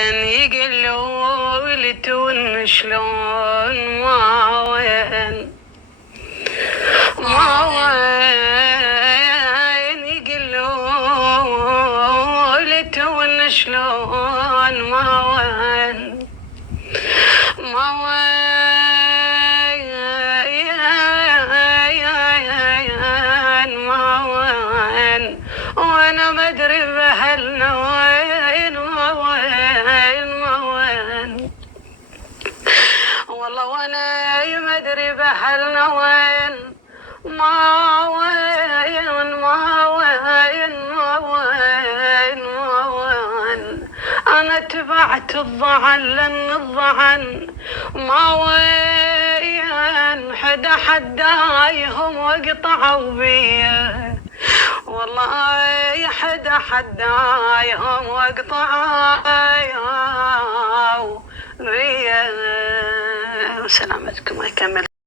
يقولوا لتون شلون ما وين يقولوا لتون شلون ما وين وانا ما ادري بهالنا وين والله وانا ما ادري بهالنا وين انا تبعت الضعن لان الضعن ما وين حدايهم وقطعوا بيه والله حدايهم وقطعوا بيه. سلامتكم. اكمل.